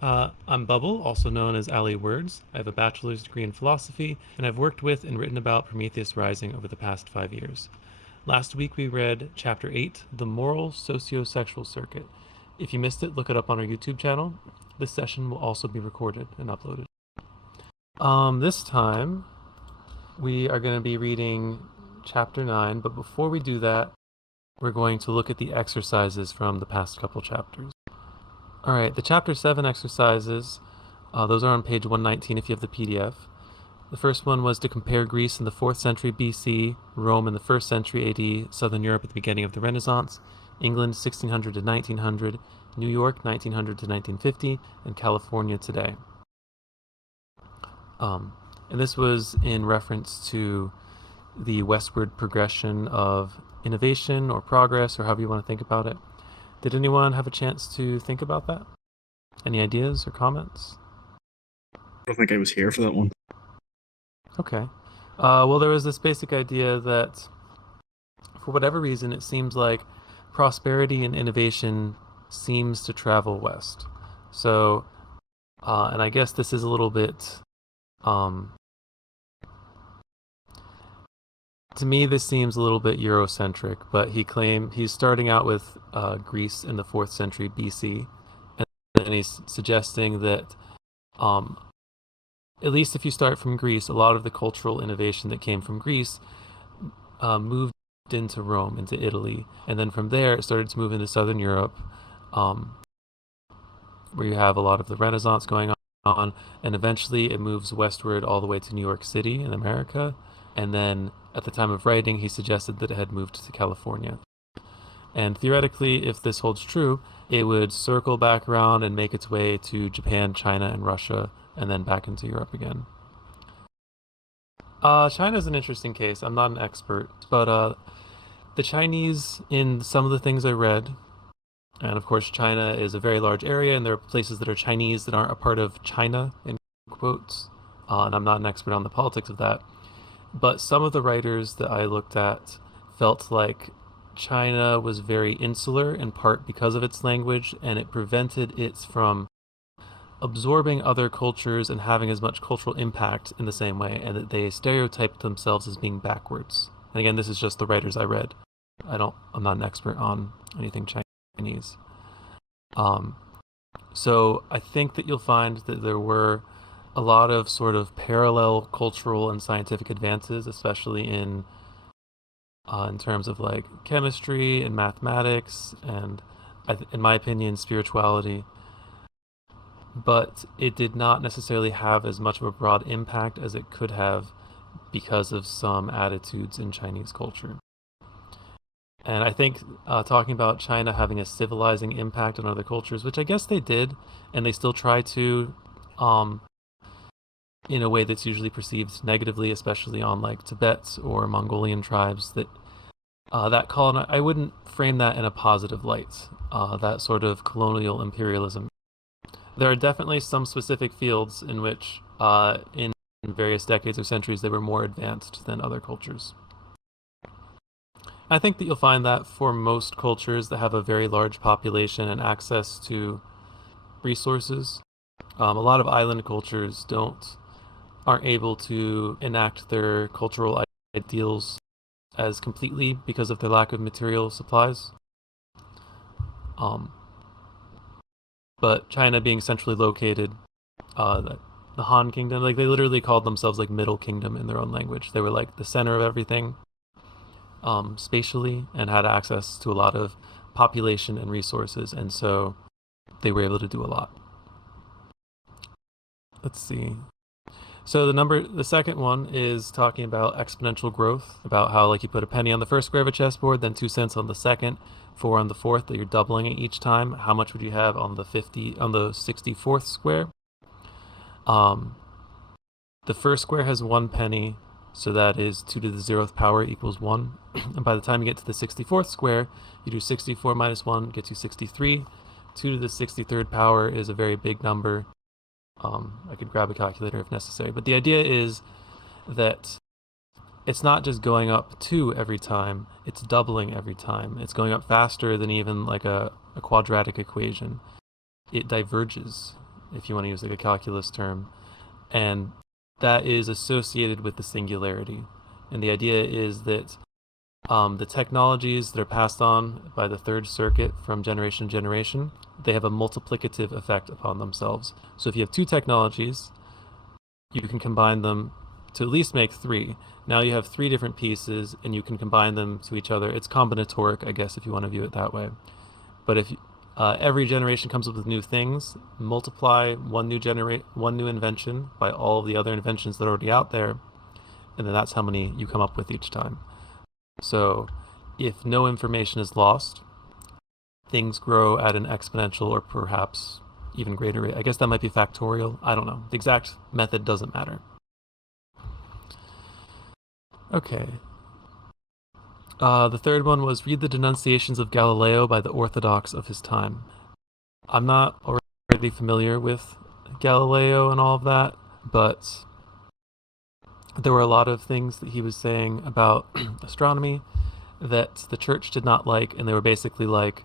I'm Bubble, also known as Ali Wurds. I have a bachelor's degree in philosophy, and I've worked with and written about Prometheus Rising over the past 5 years. Last week we read Chapter 8, The Moral Socio-Sexual Circuit. If you missed it, look it up on our YouTube channel. This session will also be recorded and uploaded. This time we are going to be reading Chapter 9, but before we do that, we're going to look at the exercises from the past couple chapters. All right, the Chapter 7 exercises, those are on page 119 if you have the PDF. The first one was to compare Greece in the 4th century BC, Rome in the 1st century AD, Southern Europe at the beginning of the Renaissance, England 1600 to 1900, New York 1900 to 1950, and California today. And this was in reference to the westward progression of innovation or progress, or however you want to think about it. Did anyone have a chance to think about that? Any ideas or comments? I don't think I was here for that one. Okay. Well, there was this basic idea that for whatever reason, it seems like prosperity and innovation seems to travel west. So, and I guess this is a little bit, to me, this seems a little bit Eurocentric, but he's starting out with Greece in the 4th century BC, and he's suggesting that at least if you start from Greece, a lot of the cultural innovation that came from Greece moved into Rome, into Italy, and then from there it started to move into Southern Europe, where you have a lot of the Renaissance going on, and eventually it moves westward all the way to New York City in America, and then at the time of writing he suggested that it had moved to California. And theoretically, if this holds true, it would circle back around and make its way to Japan, China, and Russia, and then back into Europe again. China is an interesting case. I'm not an expert, but the Chinese, in some of the things I read, and of course China is a very large area, and there are places that are Chinese that aren't a part of China, in quotes, and I'm not an expert on the politics of that, but some of the writers that I looked at felt like China was very insular, in part because of its language, and it prevented it from absorbing other cultures and having as much cultural impact in the same way, and that they stereotyped themselves as being backwards. And again, this is just the writers I read. I'm not an expert on anything Chinese. So I think that you'll find that there were a lot of sort of parallel cultural and scientific advances, especially in terms of like chemistry and mathematics and, in my opinion, spirituality. But it did not necessarily have as much of a broad impact as it could have because of some attitudes in Chinese culture. And I think talking about China having a civilizing impact on other cultures, which I guess they did, and they still try to, in a way that's usually perceived negatively, especially on like Tibet or Mongolian tribes, that I wouldn't frame that in a positive light, that sort of colonial imperialism. There are definitely some specific fields in which, in various decades or centuries, they were more advanced than other cultures. I think that you'll find that for most cultures that have a very large population and access to resources, a lot of island cultures aren't able to enact their cultural ideals as completely because of their lack of material supplies. But China being centrally located, the Han Kingdom, like they literally called themselves like Middle Kingdom in their own language. They were like the center of everything, spatially, and had access to a lot of population and resources, and so they were able to do a lot. Let's see. So the second one is talking about exponential growth, about how like you put a penny on the first square of a chessboard, then 2 cents on the second, 4 on the fourth, that you're doubling it each time. How much would you have on the 64th square? The first square has 1 penny, so that is 2 to the 0th power equals 1. And by the time you get to the 64th square, you do 64 minus 1 gets you 63. 2 to the 63rd power is a very big number. I could grab a calculator if necessary, but the idea is that it's not just going up 2 every time, it's doubling every time. It's going up faster than even like a quadratic equation. It diverges. if you want to use like a calculus term, and that is associated with the singularity. And the idea is that the technologies that are passed on by the third circuit from generation to generation, they have a multiplicative effect upon themselves. So if you have two technologies, you can combine them to at least make three. Now you have three different pieces and you can combine them to each other. It's combinatoric, I guess, if you want to view it that way. But if every generation comes up with new things, multiply one new invention by all of the other inventions that are already out there, and then that's how many you come up with each time. So if no information is lost, things grow at an exponential or perhaps even greater rate. I guess that might be factorial. I don't know. The exact method doesn't matter. Okay. The third one was read the denunciations of Galileo by the Orthodox of his time. I'm not already familiar with Galileo and all of that, but there were a lot of things that he was saying about astronomy that the church did not like, and they were basically like,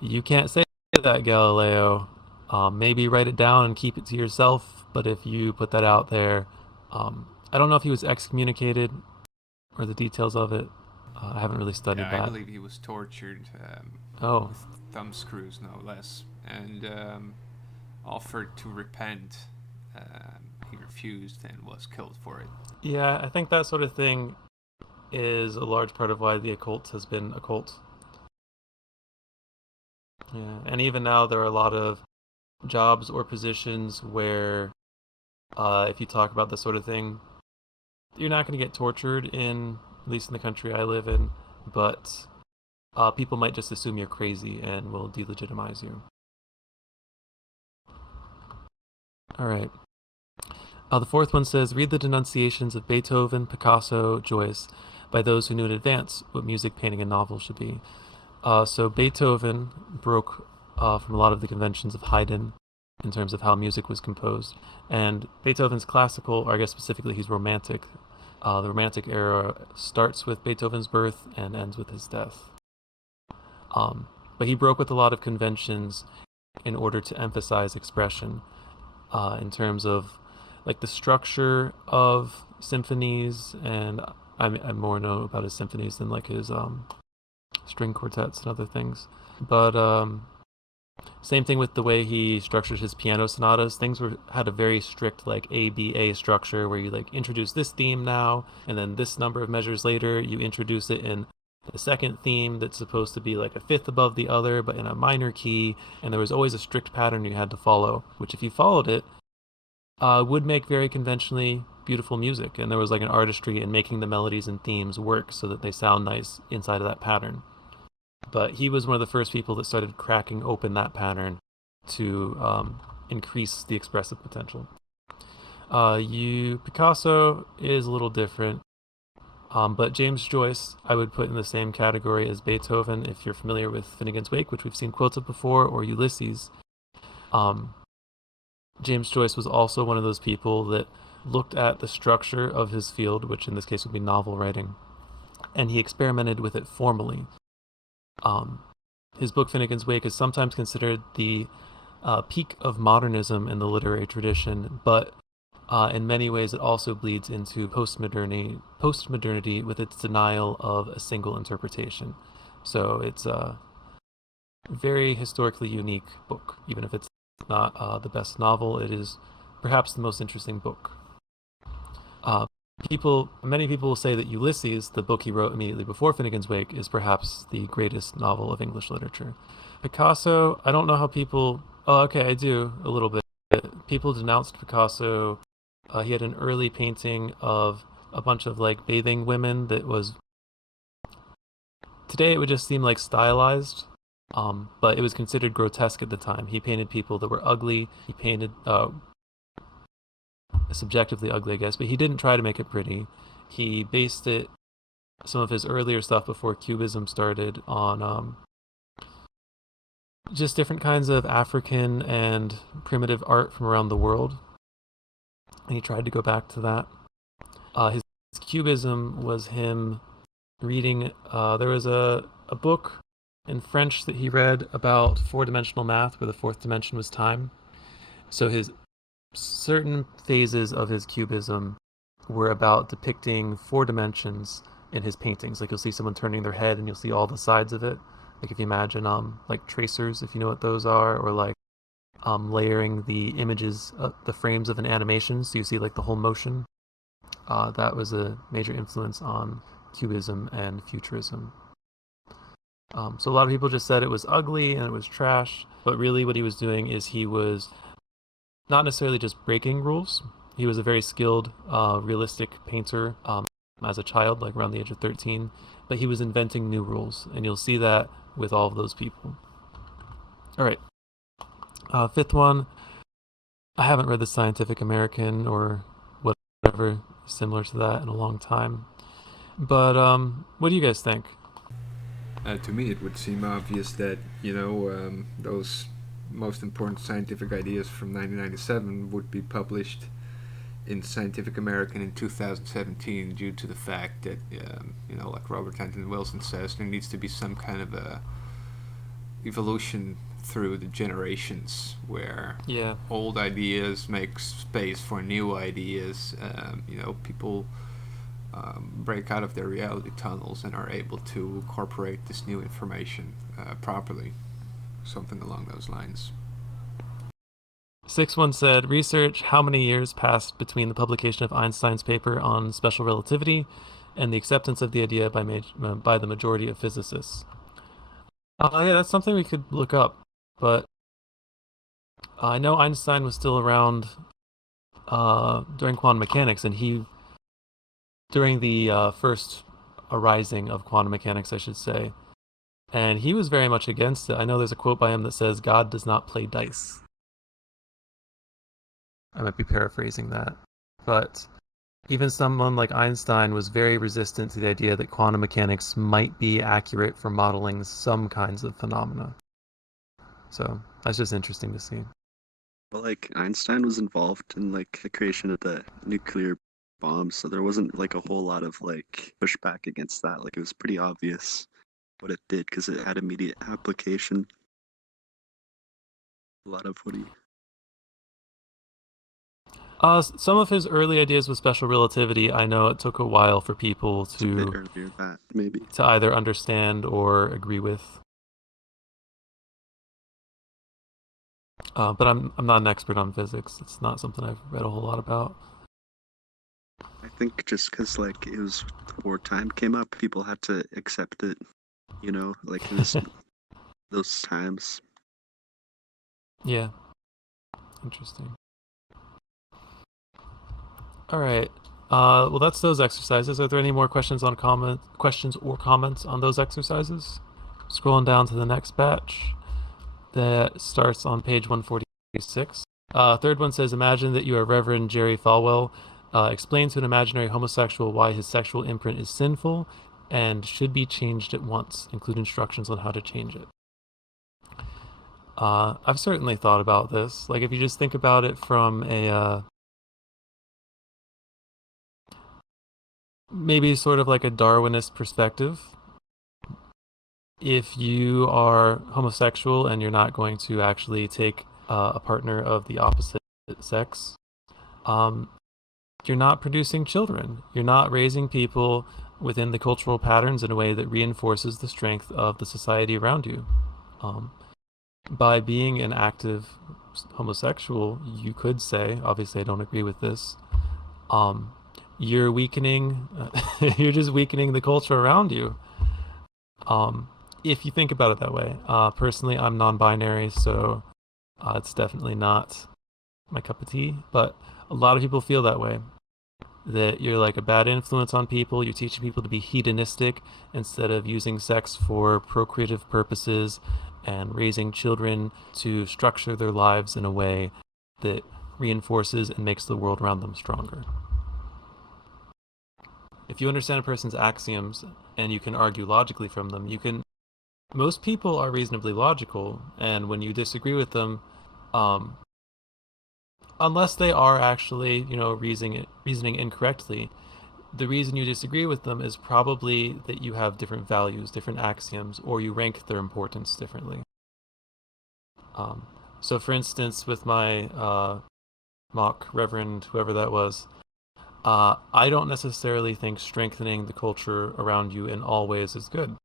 you can't say that, Galileo. Maybe write it down and keep it to yourself, but if you put that out there, I don't know if he was excommunicated or the details of it. I haven't really studied Yeah, that. I believe he was tortured Oh, with thumb screws, no less, and offered to repent. He refused and was killed for it. yeah, I think that sort of thing is a large part of why the occult has been occult. Yeah, and even now there are a lot of jobs or positions where if you talk about this sort of thing, you're not going to get tortured in, at least in the country I live in, but people might just assume you're crazy and will delegitimize you. All right. The fourth one says, read the denunciations of Beethoven, Picasso, Joyce by those who knew in advance what music, painting, and novel should be. So Beethoven broke from a lot of the conventions of Haydn in terms of how music was composed. And Beethoven's classical, or I guess specifically he's romantic. The romantic era starts with Beethoven's birth and ends with his death. But he broke with a lot of conventions in order to emphasize expression in terms of like the structure of symphonies, and I more know about his symphonies than like his string quartets and other things. But same thing with the way he structured his piano sonatas. Things had a very strict like ABA structure where you like introduce this theme now, and then this number of measures later you introduce it in the second theme that's supposed to be like a fifth above the other, but in a minor key. And there was always a strict pattern you had to follow, which if you followed it, would make very conventionally beautiful music. And there was like an artistry in making the melodies and themes work so that they sound nice inside of that pattern. But he was one of the first people that started cracking open that pattern to increase the expressive potential. Picasso is a little different. But James Joyce, I would put in the same category as Beethoven, if you're familiar with Finnegan's Wake, which we've seen quotes of before, or Ulysses. James Joyce was also one of those people that looked at the structure of his field, which in this case would be novel writing, and he experimented with it formally. His book Finnegan's Wake is sometimes considered the peak of modernism in the literary tradition, but in many ways it also bleeds into postmodernity with its denial of a single interpretation. So it's a very historically unique book. Even if it's not the best novel, it is perhaps the most interesting book. Many people will say that Ulysses, the book he wrote immediately before Finnegan's Wake, is perhaps the greatest novel of English literature. Picasso, I don't know how people... Oh, okay, I do, a little bit. People denounced Picasso. He had an early painting of a bunch of like bathing women that was... Today it would just seem like stylized, but it was considered grotesque at the time. He painted people that were ugly. He painted... subjectively ugly, I guess, but he didn't try to make it pretty. He based some of his earlier stuff before Cubism started on just different kinds of African and primitive art from around the world. And he tried to go back to that. His Cubism was him reading, there was a book in French that he read about four-dimensional math where the fourth dimension was time. So his certain phases of his cubism were about depicting 4 dimensions in his paintings. Like you'll see someone turning their head and you'll see all the sides of it. Like if you imagine like tracers, if you know what those are, or like layering the images, the frames of an animation, so you see like the whole motion. That was a major influence on Cubism and Futurism. So a lot of people just said it was ugly and it was trash, but really what he was doing is he was not necessarily just breaking rules. He was a very skilled, realistic painter as a child, like around the age of 13, but he was inventing new rules, and you'll see that with all of those people. All right. Fifth one, I haven't read the Scientific American or whatever similar to that in a long time. But what do you guys think? To me, it would seem obvious that, those most important scientific ideas from 1997 would be published in Scientific American in 2017 due to the fact that, like Robert Anton Wilson says, there needs to be some kind of a evolution through the generations where old ideas make space for new ideas. People break out of their reality tunnels and are able to incorporate this new information properly. Something along those lines. 6-1 said, research how many years passed between the publication of Einstein's paper on special relativity and the acceptance of the idea by the majority of physicists. Yeah, that's something we could look up, but I know Einstein was still around during quantum mechanics, and during the first arising of quantum mechanics, I should say, and he was very much against it. I know there's a quote by him that says, God does not play dice. I might be paraphrasing that, but even someone like Einstein was very resistant to the idea that quantum mechanics might be accurate for modeling some kinds of phenomena. So that's just interesting to see. Well, like Einstein was involved in like the creation of the nuclear bomb, so there wasn't like a whole lot of like pushback against that. Like it was pretty obvious what it did because it had immediate application. A lot of what he some of his early ideas with special relativity, I know it took a while for people to either understand or agree with. But I'm not an expert on physics. It's not something I've read a whole lot about. I think just because like it was wartime came up, people had to accept it. Like it was those times. Yeah. Interesting. All right. Well, that's those exercises. Are there any more questions or comments on those exercises? Scrolling down to the next batch that starts on page 146. Third one says, imagine that you are Reverend Jerry Falwell. Explain to an imaginary homosexual why his sexual imprint is sinful and should be changed at once. Include instructions on how to change it. I've certainly thought about this. Like if you just think about it from a maybe sort of like a Darwinist perspective. If you are homosexual and you're not going to actually take a partner of the opposite sex, you're not producing children. You're not raising people within the cultural patterns in a way that reinforces the strength of the society around you. By being an active homosexual, you could say, obviously I don't agree with this, you're weakening, you're just weakening the culture around you. If you think about it that way. Personally, I'm non-binary, so it's definitely not my cup of tea, but a lot of people feel that way. That you're like a bad influence on people, you're teaching people to be hedonistic instead of using sex for procreative purposes and raising children to structure their lives in a way that reinforces and makes the world around them stronger. If you understand a person's axioms and you can argue logically from them, most people are reasonably logical, and when you disagree with them, unless they are actually, reasoning incorrectly, the reason you disagree with them is probably that you have different values, different axioms, or you rank their importance differently. So, for instance, with my mock reverend, whoever that was, I don't necessarily think strengthening the culture around you in all ways is good.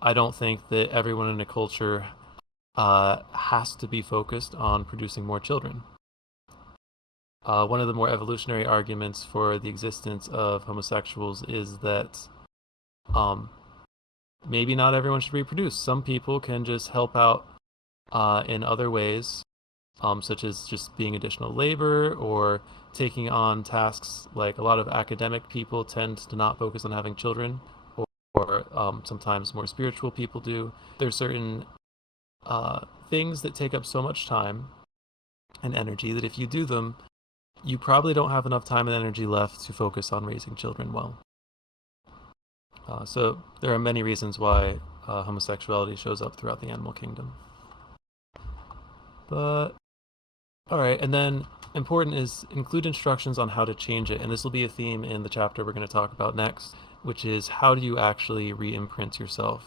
I don't think that everyone in a culture has to be focused on producing more children. One of the more evolutionary arguments for the existence of homosexuals is that maybe not everyone should reproduce. Some people can just help out in other ways, such as just being additional labor or taking on tasks. Like a lot of academic people tend to not focus on having children, or sometimes more spiritual people do. There's certain things that take up so much time and energy that if you do them, you probably don't have enough time and energy left to focus on raising children well. So there are many reasons why homosexuality shows up throughout the animal kingdom. But, all right, and then important is include instructions on how to change it. And this will be a theme in the chapter we're going to talk about next, which is how do you actually re-imprint yourself?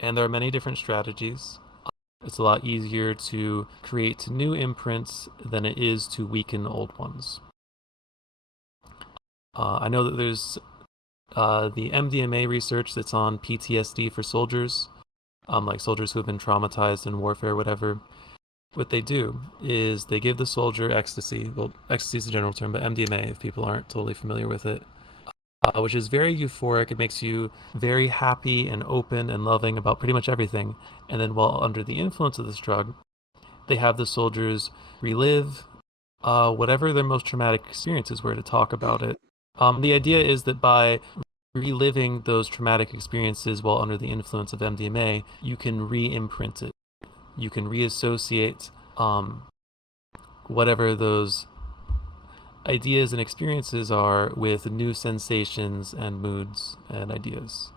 And there are many different strategies. It's a lot easier to create new imprints than it is to weaken old ones. I know that there's the MDMA research that's on PTSD for soldiers, like soldiers who have been traumatized in warfare or whatever. What they do is they give the soldier ecstasy. Well, ecstasy is a general term, but MDMA, if people aren't totally familiar with it, which is very euphoric. It makes you very happy and open and loving about pretty much everything. And then while under the influence of this drug, they have the soldiers relive whatever their most traumatic experiences were to talk about it. The idea is that by reliving those traumatic experiences while under the influence of MDMA, you can re-imprint it. You can reassociate whatever those ideas and experiences are with new sensations and moods and ideas.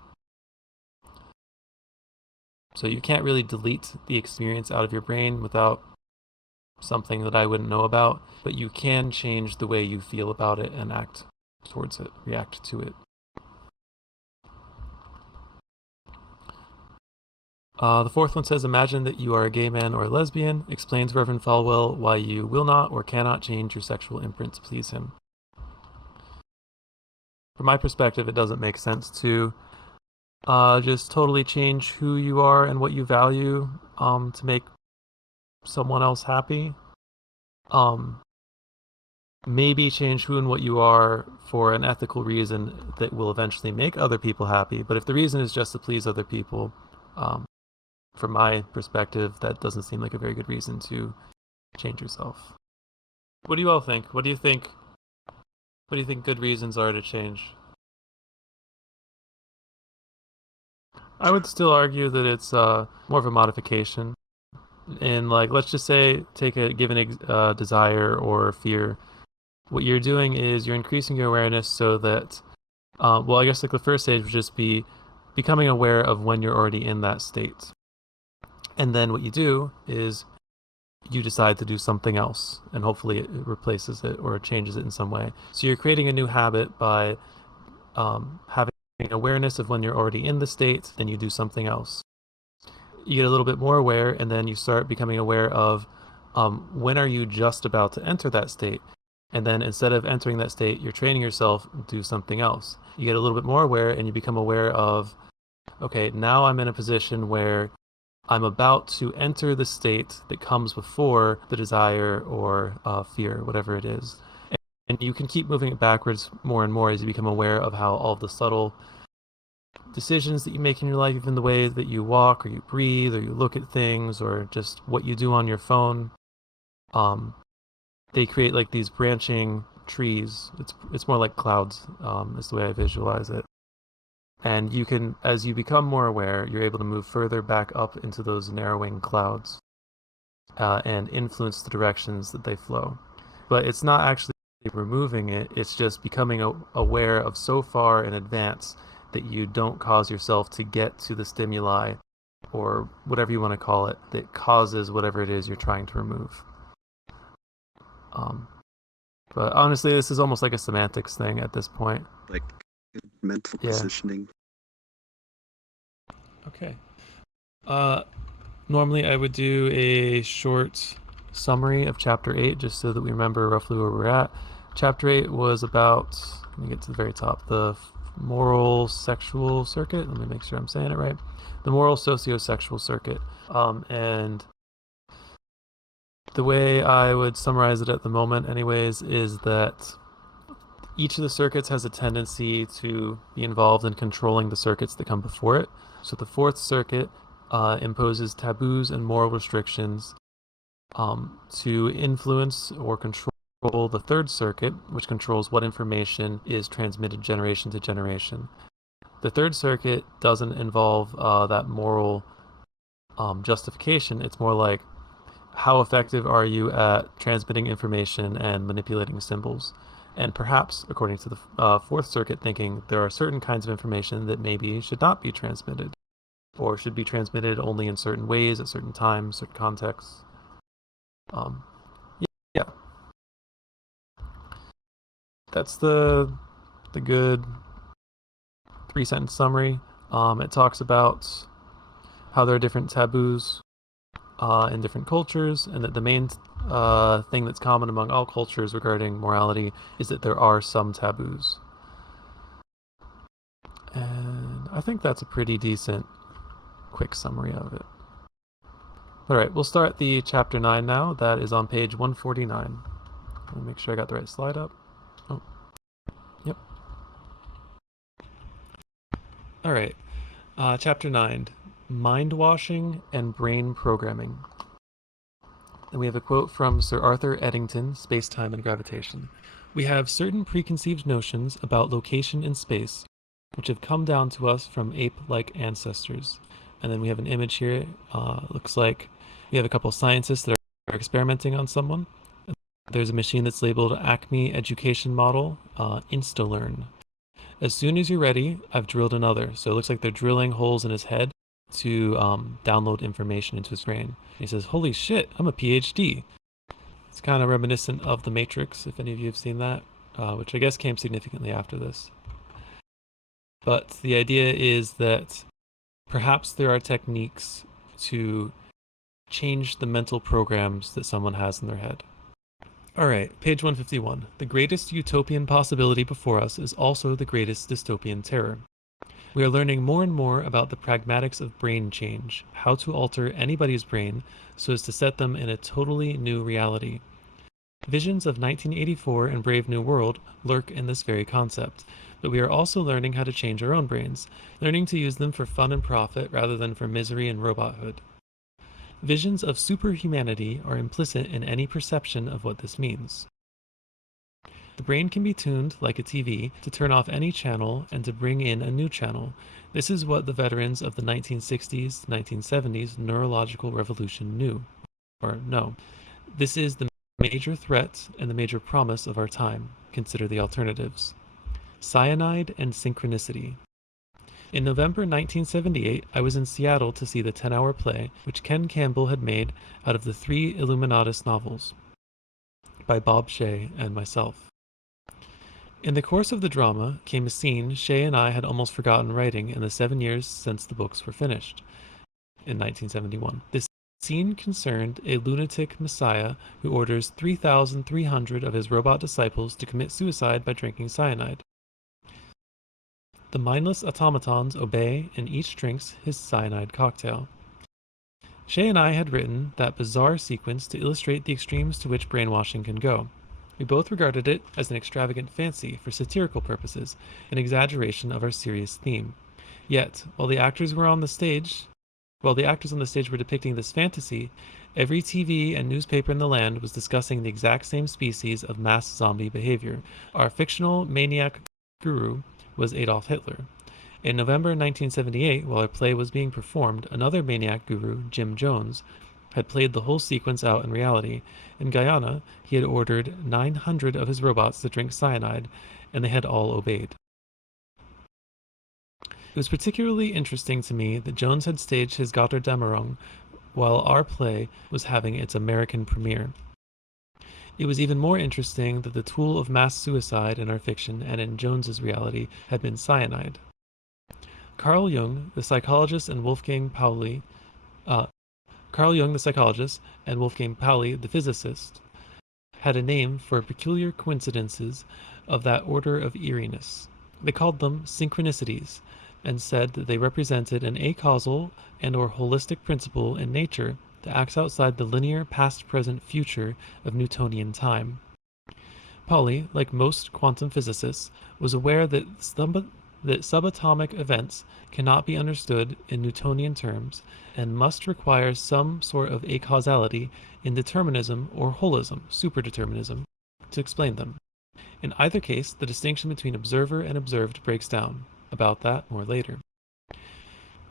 So you can't really delete the experience out of your brain without something that I wouldn't know about, but you can change the way you feel about it and act towards it, react to it. The fourth one says, imagine that you are a gay man or a lesbian. Explains Reverend Falwell why you will not or cannot change your sexual imprint to please him. From my perspective, it doesn't make sense to just totally change who you are and what you value to make someone else happy. Maybe change who and what you are for an ethical reason that will eventually make other people happy. But if the reason is just to please other people, from my perspective, that doesn't seem like a very good reason to change yourself. What do you all think? What do you think good reasons are to change? I would still argue that it's more of a modification. And like, let's just say, take a given desire or fear. What you're doing is you're increasing your awareness so that, well, I guess like the first stage would just be becoming aware of when you're already in that state. And then what you do is you decide to do something else, and hopefully it replaces it or changes it in some way. So you're creating a new habit by having awareness of when you're already in the state, then you do something else. You get a little bit more aware, and then you start becoming aware of when are you just about to enter that state. And then instead of entering that state, you're training yourself to do something else. You get a little bit more aware, and you become aware of, okay, now I'm in a position where I'm about to enter the state that comes before the desire or fear, whatever it is. And you can keep moving it backwards more and more as you become aware of how all of the subtle decisions that you make in your life, even the way that you walk or you breathe or you look at things or just what you do on your phone, they create like these branching trees. It's more like clouds, is the way I visualize it. And you can, as you become more aware, you're able to move further back up into those narrowing clouds and influence the directions that they flow. But it's not actually removing it, it's just becoming aware of so far in advance that you don't cause yourself to get to the stimuli or whatever you want to call it that causes whatever it is you're trying to remove. But honestly, this is almost like a semantics thing at this point. Like mental positioning. Okay. Normally I would do a short summary of Chapter 8 just so that we remember roughly where we're at. Chapter 8 was about, let me get to the very top, the moral sexual circuit. Let me make sure I'm saying it right. The moral socio-sexual circuit. And the way I would summarize it at the moment anyways is that each of the circuits has a tendency to be involved in controlling the circuits that come before it. So the fourth circuit imposes taboos and moral restrictions to influence or control the third circuit, which controls what information is transmitted generation to generation. The third circuit doesn't involve that moral justification. It's more like, how effective are you at transmitting information and manipulating symbols? And perhaps, according to the fourth circuit thinking, there are certain kinds of information that maybe should not be transmitted, or should be transmitted only in certain ways at certain times, certain contexts. Yeah. That's the good 3-sentence summary. It talks about how there are different taboos in different cultures, and that the main thing that's common among all cultures regarding morality is that there are some taboos. And I think that's a pretty decent quick summary of it. Alright, we'll start the chapter 9 now. That is on page 149. Let me make sure I got the right slide up. Oh, yep. Alright, chapter 9, Mindwashing and Brain Programming. And we have a quote from Sir Arthur Eddington, Space-Time and Gravitation. We have certain preconceived notions about location in space, which have come down to us from ape-like ancestors. And then we have an image here. Looks like we have a couple of scientists that are experimenting on someone. There's a machine that's labeled Acme Education Model, InstaLearn. As soon as you're ready, I've drilled another. So it looks like they're drilling holes in his head to download information into his brain. And he says, holy shit, I'm a PhD. It's kind of reminiscent of The Matrix, if any of you have seen that, which I guess came significantly after this. But the idea is that perhaps there are techniques to change the mental programs that someone has in their head. Alright, page 151. The greatest utopian possibility before us is also the greatest dystopian terror. We are learning more and more about the pragmatics of brain change, how to alter anybody's brain so as to set them in a totally new reality. Visions of 1984 and Brave New World lurk in this very concept, but we are also learning how to change our own brains, learning to use them for fun and profit rather than for misery and robothood. Visions of superhumanity are implicit in any perception of what this means. The brain can be tuned, like a TV, to turn off any channel and to bring in a new channel. This is what the veterans of the 1960s, 1970s neurological revolution knew. Or no. This is the major threat and the major promise of our time. Consider the alternatives. Cyanide and synchronicity. In November 1978, I was in Seattle to see the 10-hour play, which Ken Campbell had made out of the 3 Illuminatus novels by Bob Shea and myself. In the course of the drama came a scene Shea and I had almost forgotten writing in the 7 years since the books were finished, in 1971. This scene concerned a lunatic messiah who orders 3,300 of his robot disciples to commit suicide by drinking cyanide. The mindless automatons obey, and each drinks his cyanide cocktail. Shea and I had written that bizarre sequence to illustrate the extremes to which brainwashing can go. We both regarded it as an extravagant fancy for satirical purposes, an exaggeration of our serious theme. Yet, while the actors on the stage were depicting this fantasy, every TV and newspaper in the land was discussing the exact same species of mass zombie behavior. Our fictional maniac guru was Adolf Hitler. In November 1978, while our play was being performed, another maniac guru, Jim Jones, had played the whole sequence out in reality. In Guyana, he had ordered 900 of his robots to drink cyanide, and they had all obeyed. It was particularly interesting to me that Jones had staged his Götterdämmerung while our play was having its American premiere. It was even more interesting that the tool of mass suicide in our fiction and in Jones's reality had been cyanide. Carl Jung, the psychologist, and Wolfgang Pauli Carl Jung, the psychologist, and Wolfgang Pauli, the physicist, had a name for peculiar coincidences of that order of eeriness. They called them synchronicities, and said that they represented an acausal and or holistic principle in nature that acts outside the linear past, present, future of Newtonian time. Pauli, like most quantum physicists, was aware that subatomic events cannot be understood in Newtonian terms and must require some sort of acausality, indeterminism, or holism, superdeterminism, to explain them. In either case, the distinction between observer and observed breaks down. About that more later.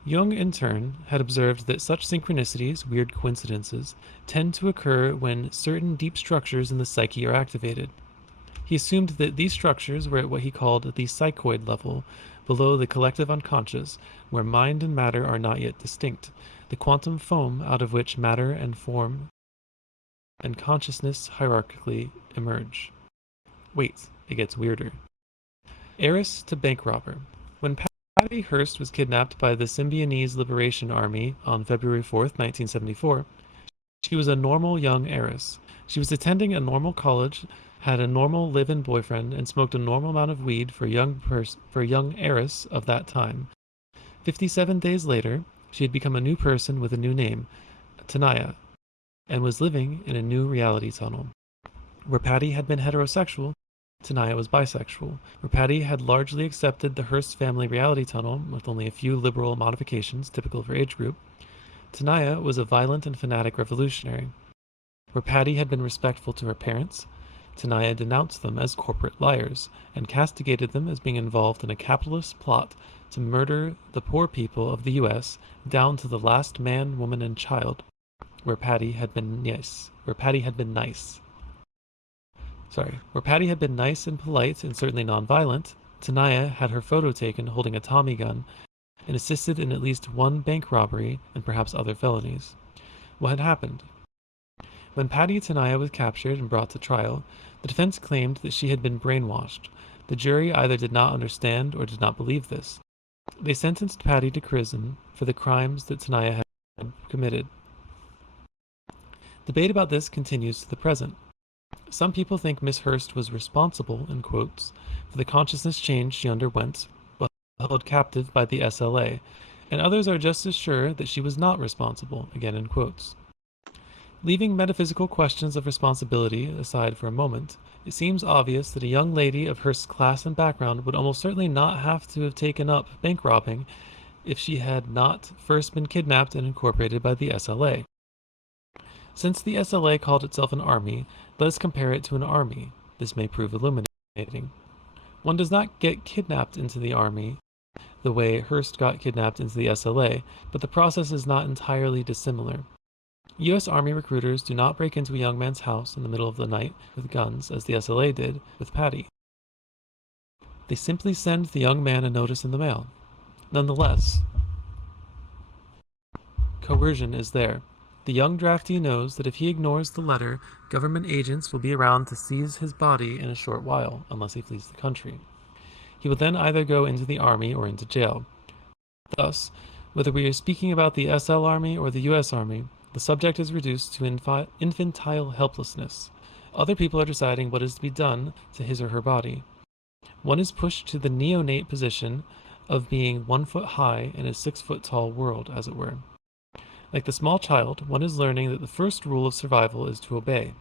Jung, in turn, had observed that such synchronicities, weird coincidences, tend to occur when certain deep structures in the psyche are activated. He assumed that these structures were at what he called the psychoid level, below the collective unconscious, where mind and matter are not yet distinct, the quantum foam out of which matter and form and consciousness hierarchically emerge. Wait, it gets weirder. Heiress to bank robber. When Patty Hearst was kidnapped by the Symbionese Liberation Army on February 4th, 1974, she was a normal young heiress. She was attending a normal college, had a normal live-in boyfriend, and smoked a normal amount of weed for a young heiress of that time. 57 days later, she had become a new person with a new name, Tanaya, and was living in a new reality tunnel. Where Patty had been heterosexual, Tanaya was bisexual. Where Patty had largely accepted the Hearst family reality tunnel, with only a few liberal modifications typical of her age group, Tanaya was a violent and fanatic revolutionary. Where Patty had been respectful to her parents, Tanaya denounced them as corporate liars and castigated them as being involved in a capitalist plot to murder the poor people of the U.S. down to the last man, woman, and child. Where Patty had been nice. Where Patty had been nice and polite and certainly non-violent, Tanaya had her photo taken holding a Tommy gun and assisted in at least one bank robbery and perhaps other felonies. What had happened? When Patty Tanaya was captured and brought to trial, the defense claimed that she had been brainwashed. The jury either did not understand or did not believe this. They sentenced Patty to prison for the crimes that Tanaya had committed. Debate about this continues to the present. Some people think Miss Hearst was responsible, in quotes, for the consciousness change she underwent while held captive by the SLA, and others are just as sure that she was not responsible, again in quotes. Leaving metaphysical questions of responsibility aside for a moment, it seems obvious that a young lady of Hearst's class and background would almost certainly not have to have taken up bank robbing if she had not first been kidnapped and incorporated by the SLA. Since the SLA called itself an army, let us compare it to an army. This may prove illuminating. One does not get kidnapped into the army the way Hearst got kidnapped into the SLA, but the process is not entirely dissimilar. U.S. Army recruiters do not break into a young man's house in the middle of the night with guns, as the SLA did with Patty. They simply send the young man a notice in the mail. Nonetheless, coercion is there. The young draftee knows that if he ignores the letter, government agents will be around to seize his body in a short while, unless he flees the country. He will then either go into the army or into jail. Thus, whether we are speaking about the SL Army or the U.S. Army, the subject is reduced to infantile helplessness. Other people are deciding what is to be done to his or her body. One is pushed to the neonate position of being 1 foot high in a 6 foot tall world, as it were. Like the small child, one is learning that the first rule of survival is to obey.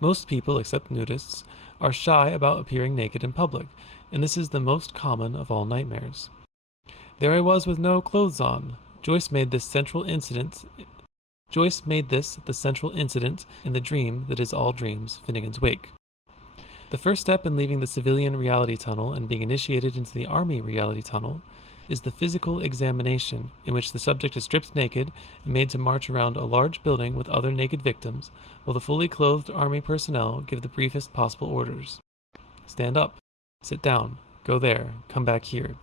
Most people, except nudists, are shy about appearing naked in public, and this is the most common of all nightmares. There I was with no clothes on. Joyce made this the central incident in the dream that is all dreams, Finnegan's Wake. The first step in leaving the civilian reality tunnel and being initiated into the army reality tunnel is the physical examination, in which the subject is stripped naked and made to march around a large building with other naked victims, while the fully clothed army personnel give the briefest possible orders. Stand up, sit down, go there, come back here.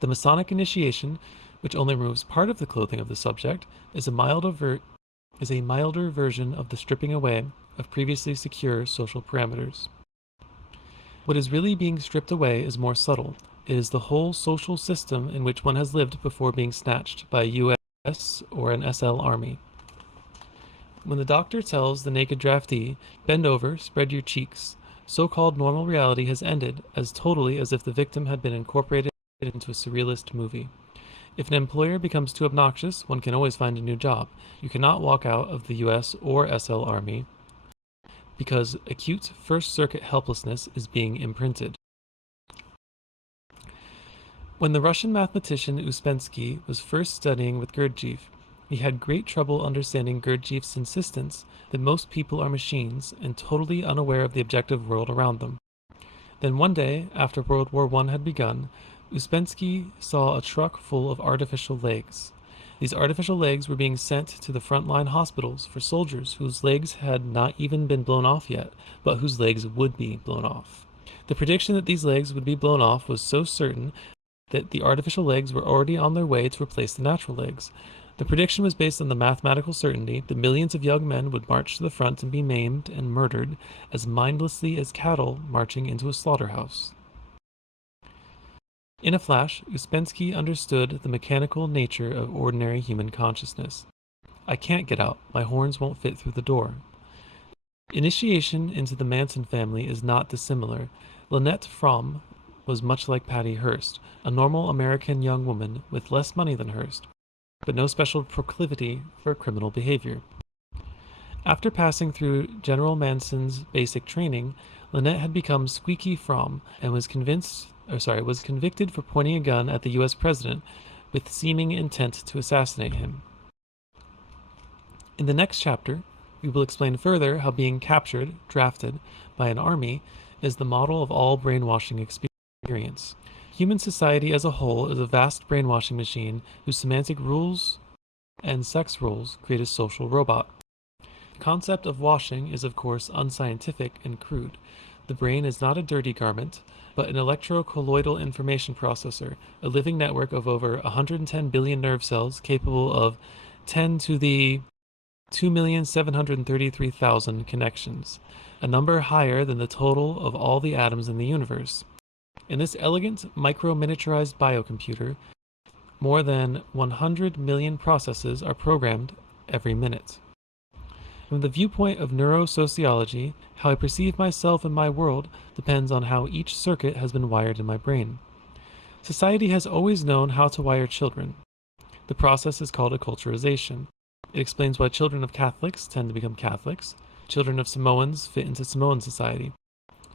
The Masonic initiation, which only removes part of the clothing of the subject, is a milder version of the stripping away of previously secure social parameters. What is really being stripped away is more subtle. It is the whole social system in which one has lived before being snatched by a U.S. US or an SL army. When the doctor tells the naked draftee, bend over, spread your cheeks, so-called normal reality has ended as totally as if the victim had been incorporated into a surrealist movie. If an employer becomes too obnoxious, one can always find a new job. You cannot walk out of the US or SL army because acute First Circuit helplessness is being imprinted. When the Russian mathematician Uspensky was first studying with Gurdjieff, he had great trouble understanding Gurdjieff's insistence that most people are machines and totally unaware of the objective world around them. Then one day, after World War I had begun, Uspensky saw a truck full of artificial legs. These artificial legs were being sent to the frontline hospitals for soldiers whose legs had not even been blown off yet, but whose legs would be blown off. The prediction that these legs would be blown off was so certain that the artificial legs were already on their way to replace the natural legs. The prediction was based on the mathematical certainty that millions of young men would march to the front and be maimed and murdered as mindlessly as cattle marching into a slaughterhouse. In a flash, Uspensky understood the mechanical nature of ordinary human consciousness. I can't get out. My horns won't fit through the door. Initiation into the Manson family is not dissimilar. Lynette Fromm was much like Patty Hearst, a normal American young woman with less money than Hearst, but no special proclivity for criminal behavior. After passing through General Manson's basic training, Lynette had become Squeaky Fromm and was convicted for pointing a gun at the U.S. president with seeming intent to assassinate him. In the next chapter, we will explain further how being captured, drafted, by an army is the model of all brainwashing experience. Human society as a whole is a vast brainwashing machine whose semantic rules and sex roles create a social robot. The concept of washing is, of course, unscientific and crude. The brain is not a dirty garment, but an electrocolloidal information processor, a living network of over 110 billion nerve cells capable of 10 to the 2,733,000 connections, a number higher than the total of all the atoms in the universe. In this elegant, micro-miniaturized biocomputer, more than 100 million processes are programmed every minute. From the viewpoint of neurosociology, how I perceive myself and my world depends on how each circuit has been wired in my brain. Society has always known how to wire children. The process is called acculturization. It explains why children of Catholics tend to become Catholics, children of Samoans fit into Samoan society,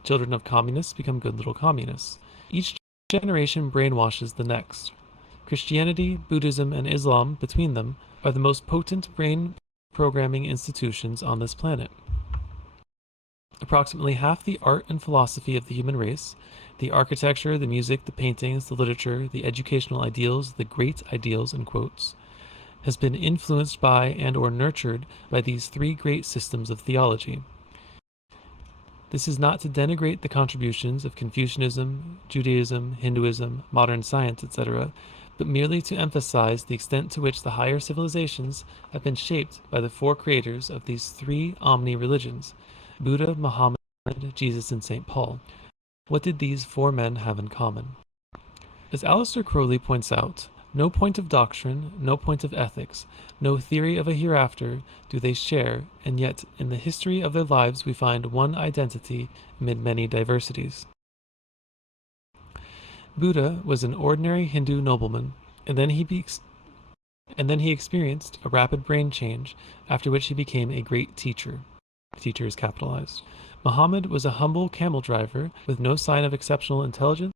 children of communists become good little communists. Each generation brainwashes the next. Christianity, Buddhism, and Islam, between them, are the most potent brain programming institutions on this planet. Approximately half the art and philosophy of the human race, the architecture, the music, the paintings, the literature, the educational ideals, the great ideals in quotes, has been influenced by and or nurtured by these three great systems of theology. This is not to denigrate the contributions of Confucianism, Judaism, Hinduism, modern science, etc., but merely to emphasize the extent to which the higher civilizations have been shaped by the four creators of these three omni-religions, Buddha, Muhammad, Jesus, and St. Paul. What did these four men have in common? As Aleister Crowley points out, no point of doctrine, no point of ethics, no theory of a hereafter do they share, and yet in the history of their lives we find one identity amid many diversities. Buddha was an ordinary Hindu nobleman, and then he experienced a rapid brain change, after which he became a great teacher. Teacher is capitalized. Muhammad was a humble camel driver with no sign of exceptional intelligence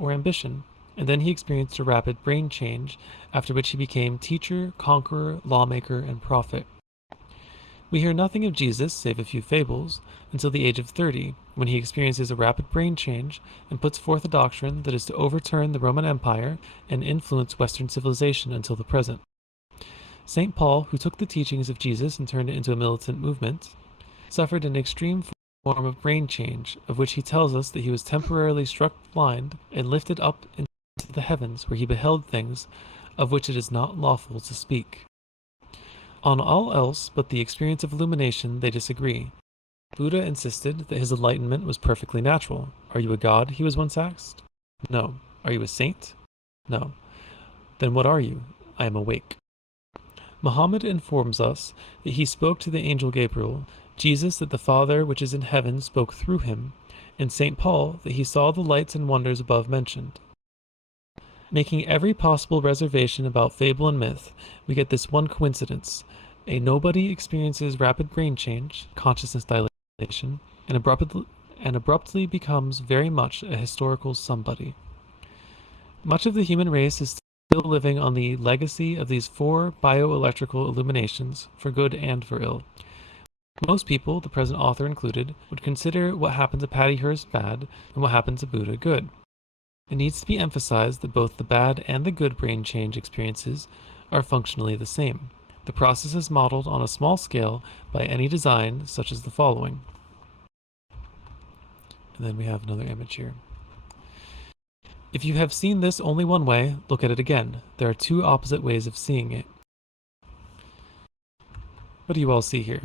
or ambition, and then he experienced a rapid brain change, after which he became teacher, conqueror, lawmaker, and prophet. We hear nothing of Jesus, save a few fables, until the age of 30, when he experiences a rapid brain change and puts forth a doctrine that is to overturn the Roman Empire and influence Western civilization until the present. St. Paul, who took the teachings of Jesus and turned it into a militant movement, suffered an extreme form of brain change, of which he tells us that he was temporarily struck blind and lifted up into the heavens, where he beheld things of which it is not lawful to speak. On all else but the experience of illumination they disagree. Buddha insisted that his enlightenment was perfectly natural. Are you a god? He was once asked. No. Are you a saint? No. Then what are you? I am awake. Muhammad informs us that he spoke to the angel Gabriel, Jesus that the Father which is in heaven spoke through him, and St. Paul that he saw the lights and wonders above mentioned. Making every possible reservation about fable and myth, we get this one coincidence. A nobody experiences rapid brain change, consciousness dilation, and abruptly becomes very much a historical somebody. Much of the human race is still living on the legacy of these 4 bioelectrical illuminations, for good and for ill. Most people, the present author included, would consider what happened to Patty Hearst bad and what happened to Buddha good. It needs to be emphasized that both the bad and the good brain change experiences are functionally the same. The process is modeled on a small scale by any design, such as the following. And then we have another image here. If you have seen this only one way, look at it again. There are 2 opposite ways of seeing it. What do you all see here?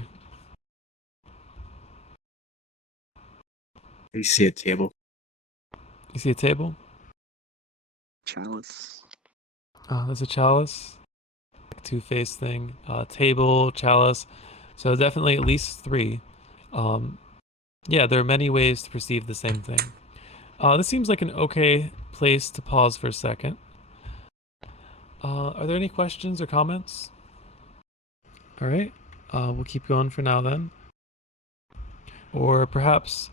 You see a table. You see a table? Chalice. There's a chalice. Two-faced thing. Table, chalice. So definitely at least 3. Yeah, there are many ways to perceive the same thing. This seems like an okay place to pause for a second. Are there any questions or comments? All right, we'll keep going for now then. Or perhaps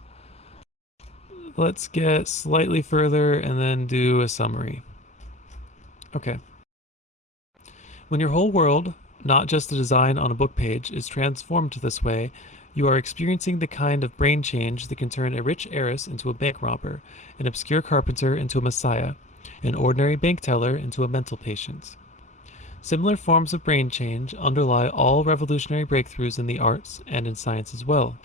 let's get slightly further and then do a summary. Okay. When your whole world, not just a design on a book page, is transformed this way, you are experiencing the kind of brain change that can turn a rich heiress into a bank robber, an obscure carpenter into a messiah, an ordinary bank teller into a mental patient. Similar forms of brain change underlie all revolutionary breakthroughs in the arts and in science as well.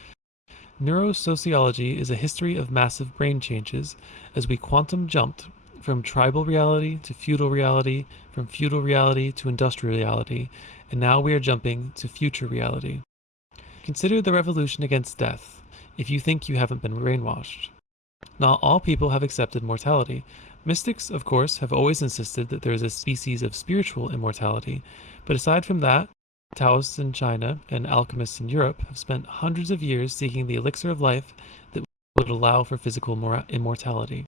Neurosociology is a history of massive brain changes as we quantum jumped from tribal reality to feudal reality, from feudal reality to industrial reality, and now we are jumping to future reality. Consider the revolution against death, if you think you haven't been brainwashed. Not all people have accepted mortality. Mystics, of course, have always insisted that there is a species of spiritual immortality, but aside from that, Taoists in China and alchemists in Europe have spent hundreds of years seeking the elixir of life that would allow for physical immortality.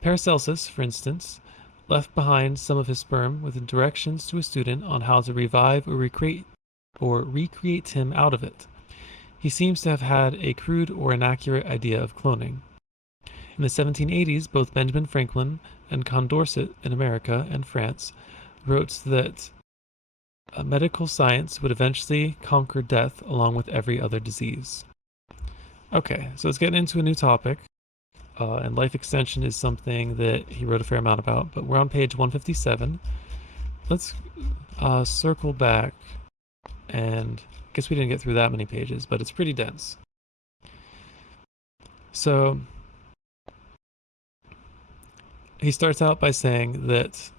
Paracelsus, for instance, left behind some of his sperm with directions to a student on how to revive or recreate him out of it. He seems to have had a crude or inaccurate idea of cloning. In the 1780s, both Benjamin Franklin and Condorcet in America and France wrote that medical science would eventually conquer death along with every other disease. Okay, so let's get into a new topic. And life extension is something that he wrote a fair amount about, but we're on page 157. Let's circle back, and I guess we didn't get through that many pages, but it's pretty dense. So he starts out by saying that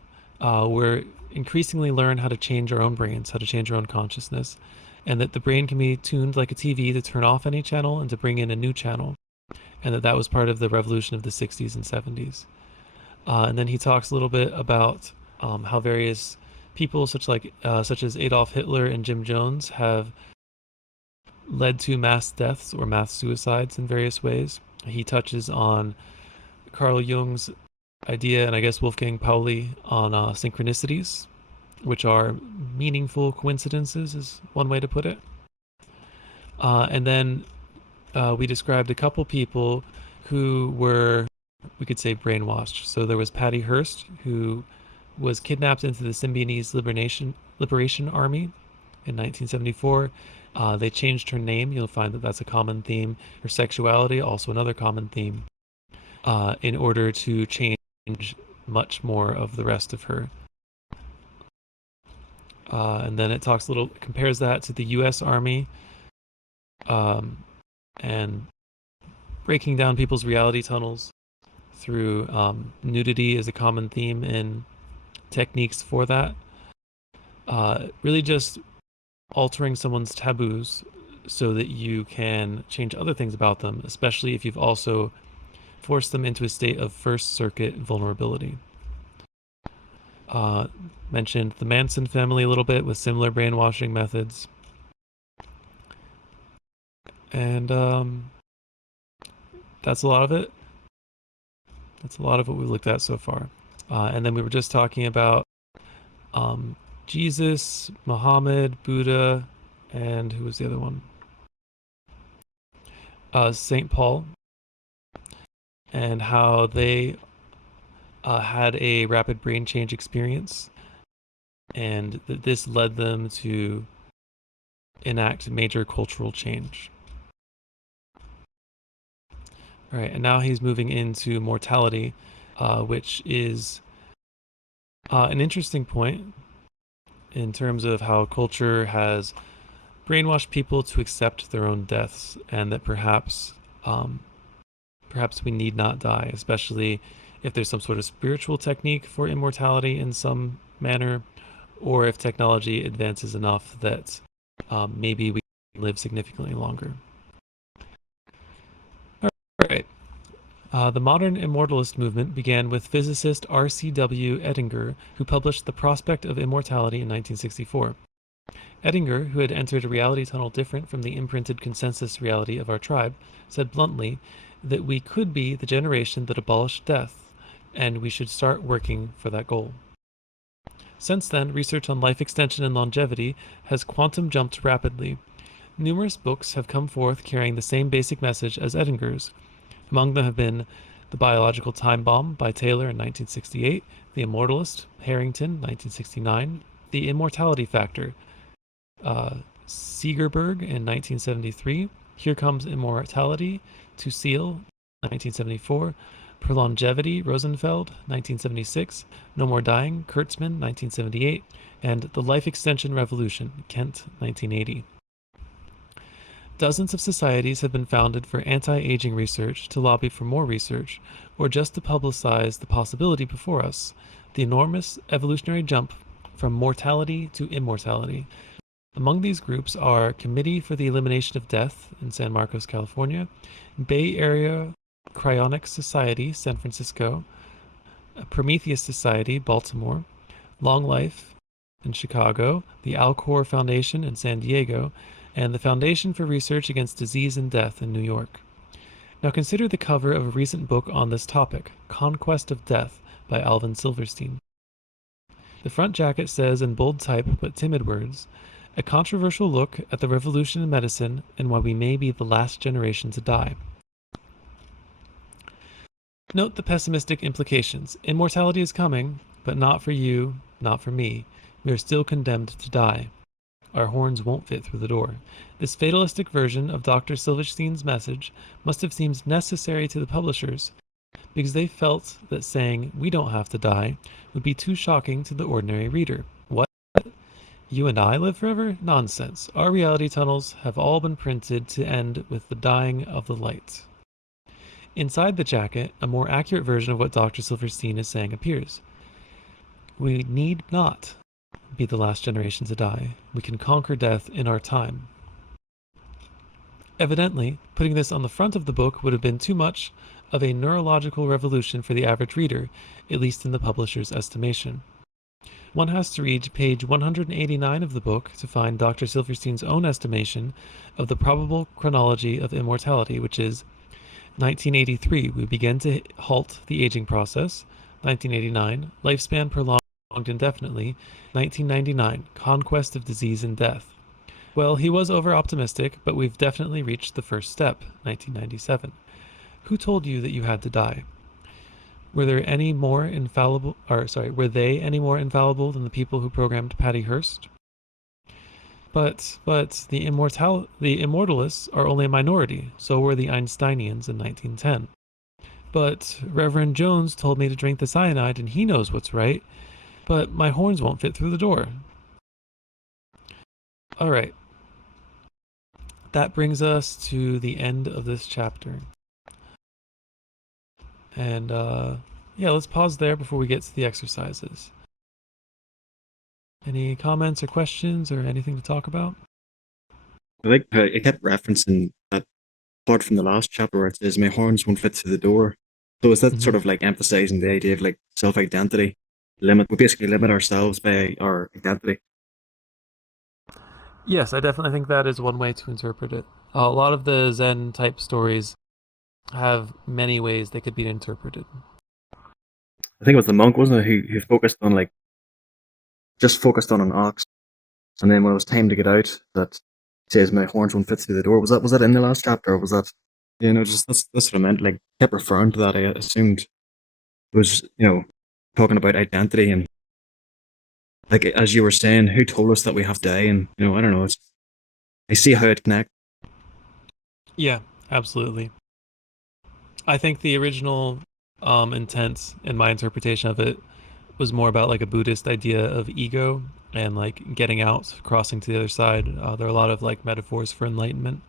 we're increasingly learn how to change our own brains, how to change our own consciousness, and that the brain can be tuned like a TV to turn off any channel and to bring in a new channel, and that was part of the revolution of the 60s and 70s. And then he talks a little bit about how various people such as Adolf Hitler and Jim Jones have led to mass deaths or mass suicides in various ways. He touches on Carl Jung's idea, and I guess Wolfgang Pauli, on synchronicities, which are meaningful coincidences is one way to put it. And then we described a couple people who were, we could say, brainwashed. So there was Patty Hearst, who was kidnapped into the Symbionese Liberation Army in 1974. They changed her name. You'll find that that's a common theme. Her sexuality, also another common theme, in order to change much more of the rest of her. And then it compares that to the U.S. Army, and breaking down people's reality tunnels through nudity is a common theme in techniques for that. Really just altering someone's taboos so that you can change other things about them, especially if you've also forced them into a state of first circuit vulnerability. Mentioned the Manson family a little bit with similar brainwashing methods. And that's a lot of it. That's a lot of what we looked at so far. And then we were just talking about Jesus, Muhammad, Buddha, and who was the other one? St. Paul, and how they had a rapid brain change experience, and that this led them to enact major cultural change. All right, and now he's moving into mortality, which is an interesting point in terms of how culture has brainwashed people to accept their own deaths, and that perhaps we need not die, especially if there's some sort of spiritual technique for immortality in some manner, or if technology advances enough that maybe we can live significantly longer. All right. The modern immortalist movement began with physicist R.C.W. Edinger, who published The Prospect of Immortality in 1964. Edinger, who had entered a reality tunnel different from the imprinted consensus reality of our tribe, said bluntly that we could be the generation that abolished death, and we should start working for that goal. Since then, research on life extension and longevity has quantum jumped rapidly. Numerous books have come forth carrying the same basic message as Edinger's. Among them have been The Biological Time Bomb by Taylor in 1968, The Immortalist, Harrington, 1969, The Immortality Factor, Segerberg in 1973, Here Comes Immortality, To Seal, 1974, Prolongevity, Rosenfeld, 1976, No More Dying, Kurtzman, 1978, and The Life Extension Revolution, Kent, 1980. Dozens of societies have been founded for anti-aging research, to lobby for more research, or just to publicize the possibility before us, the enormous evolutionary jump from mortality to immortality. Among these groups are Committee for the Elimination of Death in San Marcos, California, Bay Area Cryonics Society, San Francisco, Prometheus Society, Baltimore, Long Life in Chicago, the Alcor Foundation in San Diego, and the Foundation for Research Against Disease and Death in New York. Now consider the cover of a recent book on this topic, Conquest of Death by Alvin Silverstein. The front jacket says in bold type but timid words, a controversial look at the revolution in medicine and why we may be the last generation to die. Note the pessimistic implications. Immortality is coming, but not for you, not for me. We are still condemned to die. Our horns won't fit through the door. This fatalistic version of Dr. Silverstein's message must have seemed necessary to the publishers, because they felt that saying, we don't have to die, would be too shocking to the ordinary reader. What? You and I live forever? Nonsense. Our reality tunnels have all been printed to end with the dying of the light. Inside the jacket, a more accurate version of what Dr. Silverstein is saying appears. We need not be the last generation to die. We can conquer death in our time. Evidently, putting this on the front of the book would have been too much of a neurological revolution for the average reader, at least in the publisher's estimation. One has to read page 189 of the book to find Dr. Silverstein's own estimation of the probable chronology of immortality, which is 1983, we begin to halt the aging process. 1989, lifespan prolonged indefinitely. 1999, conquest of disease and death. Well, he was over-optimistic, but we've definitely reached the first step. 1997. Who told you that you had to die? Were they any more infallible than the people who programmed Patty Hearst? But the immortalists are only a minority, so were the Einsteinians in 1910. But Reverend Jones told me to drink the cyanide and he knows what's right, but my horns won't fit through the door. All right. That brings us to the end of this chapter. And yeah, let's pause there before we get to the exercises. Any comments or questions or anything to talk about? I like how it kept referencing that part from the last chapter where it says, my horns won't fit through the door. So is that sort of like emphasizing the idea of like self-identity? we basically limit ourselves by our identity. Yes, I definitely think that is one way to interpret it. A lot of the Zen type stories have many ways they could be interpreted. I think it was the monk, wasn't it, who focused on like just focused on an ox, and then when it was time to get out, that says my horns won't fit through the door. Was that in the last chapter, or was that just that's what I meant. Like kept referring to that. I assumed it was talking about identity and like as you were saying, who told us that we have to die? And I don't know. I see how it connects. Yeah, absolutely. I think the original intent in my interpretation of it was more about like a Buddhist idea of ego and like getting out, crossing to the other side. There are a lot of like metaphors for enlightenment,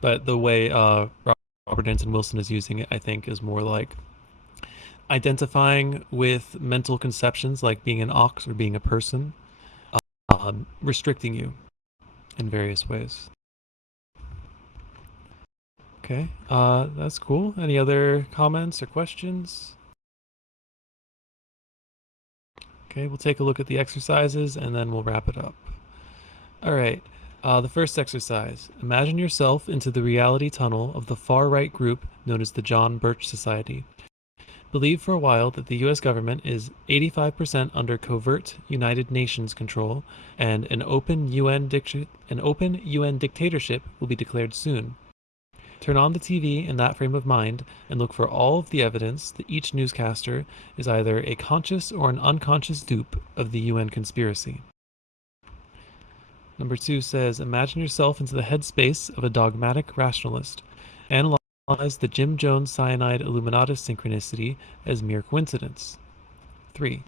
but the way Robert Anton Wilson is using it, I think, is more like identifying with mental conceptions like being an ox or being a person, restricting you in various ways. Okay, that's cool. Any other comments or questions? Okay, we'll take a look at the exercises and then we'll wrap it up. All right, the first exercise. Imagine yourself into the reality tunnel of the far-right group known as the John Birch Society. Believe for a while that the U.S. government is 85% under covert United Nations control and an open UN dictatorship will be declared soon. Turn on the TV in that frame of mind and look for all of the evidence that each newscaster is either a conscious or an unconscious dupe of the UN conspiracy. Number 2 says, imagine yourself into the headspace of a dogmatic rationalist. Analyze the Jim Jones cyanide Illuminatus synchronicity as mere coincidence. 3.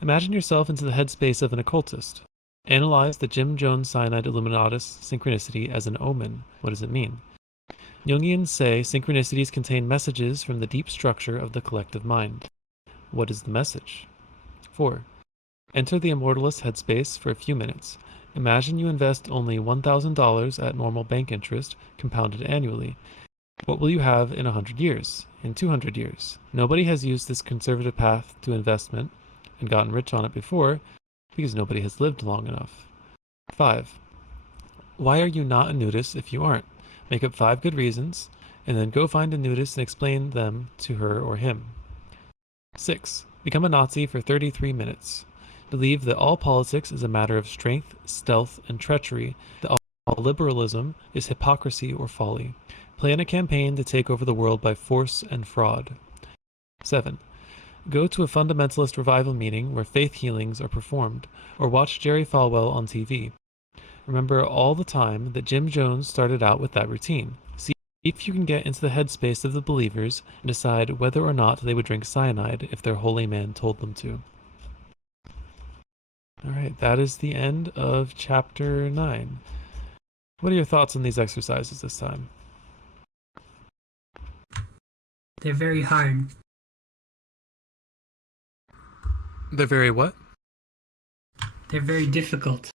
Imagine yourself into the headspace of an occultist. Analyze the Jim Jones cyanide Illuminatus synchronicity as an omen. What does it mean? Jungians say synchronicities contain messages from the deep structure of the collective mind. What is the message? 4. Enter the immortalist headspace for a few minutes. Imagine you invest only $1,000 at normal bank interest, compounded annually. What will you have in 100 years? In 200 years? Nobody has used this conservative path to investment and gotten rich on it before because nobody has lived long enough. 5. Why are you not a nudist if you aren't? Make up 5 good reasons, and then go find a nudist and explain them to her or him. 6. Become a Nazi for 33 minutes. Believe that all politics is a matter of strength, stealth, and treachery, that all liberalism is hypocrisy or folly. Plan a campaign to take over the world by force and fraud. 7. Go to a fundamentalist revival meeting where faith healings are performed, or watch Jerry Falwell on TV. Remember all the time that Jim Jones started out with that routine. See if you can get into the headspace of the believers and decide whether or not they would drink cyanide if their holy man told them to. All right, that is the end of chapter 9. What are your thoughts on these exercises this time? They're very hard. They're very what? They're very difficult.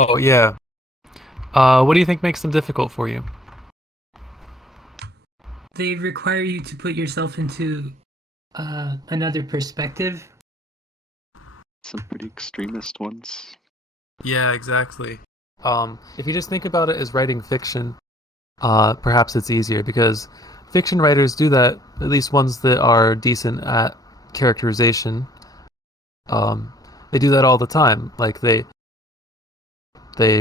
Oh, yeah. What do you think makes them difficult for you? They require you to put yourself into another perspective. Some pretty extremist ones. Yeah, exactly. If you just think about it as writing fiction, perhaps it's easier because fiction writers do that, at least ones that are decent at characterization. They do that all the time. Like they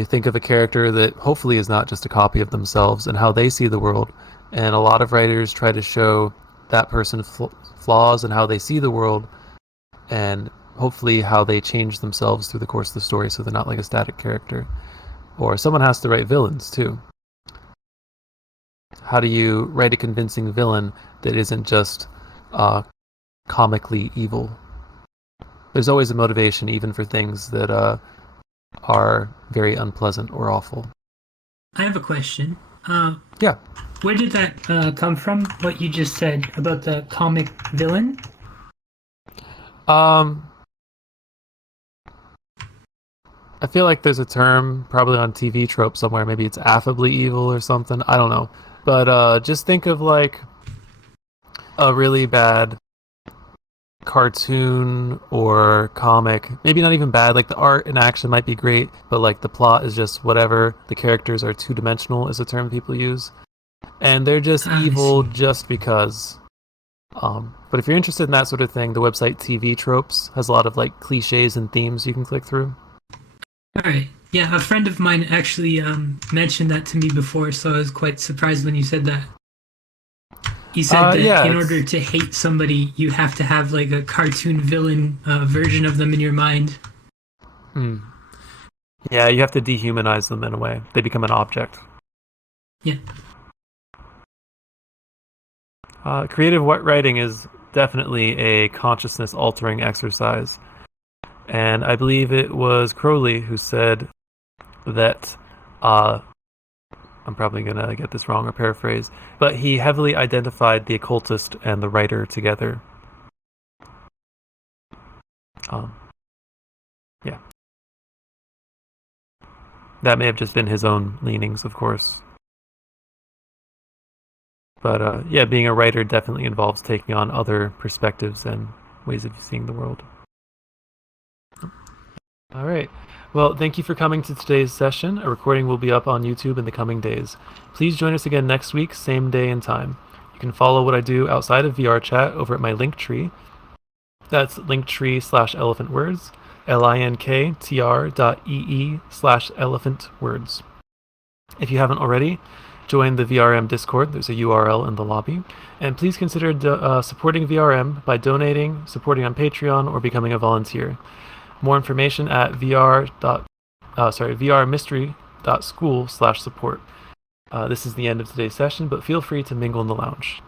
think of a character that hopefully is not just a copy of themselves and how they see the world. And a lot of writers try to show that person's flaws and how they see the world and hopefully how they change themselves through the course of the story so they're not like a static character. Or someone has to write villains too. How do you write a convincing villain that isn't just comically evil? There's always a motivation even for things that are very unpleasant or awful. I have a question. Yeah. Where did that come from? What you just said about the comic villain? I feel like there's a term probably on TV trope somewhere. Maybe it's affably evil or something. I don't know. But just think of like a really bad cartoon or comic. Maybe not even bad. Like the art and action might be great, but like the plot is just whatever. The characters are two-dimensional is a term people use. And they're just evil just because. But if you're interested in that sort of thing, the website TV Tropes has a lot of like cliches and themes you can click through. All right. Yeah, a friend of mine actually mentioned that to me before, so I was quite surprised when you said that. He said that in order to hate somebody, you have to have like a cartoon villain version of them in your mind. Yeah, you have to dehumanize them in a way. They become an object. Yeah. Creative writing is definitely a consciousness-altering exercise. And I believe it was Crowley who said that, I'm probably going to get this wrong or paraphrase, but he heavily identified the occultist and the writer together. Yeah. That may have just been his own leanings, of course. But yeah, being a writer definitely involves taking on other perspectives and ways of seeing the world. All right. Well, thank you for coming to today's session. A recording will be up on YouTube in the coming days. Please join us again next week, same day and time. You can follow what I do outside of VRChat over at my Linktree. That's linktree/elephantwords, linktr.ee/elephantwords. If you haven't already, join the VRM Discord. There's a URL in the lobby. And please consider supporting VRM by donating, supporting on Patreon, or becoming a volunteer. More information at vrmystery.school/support. This is the end of today's session, but feel free to mingle in the lounge.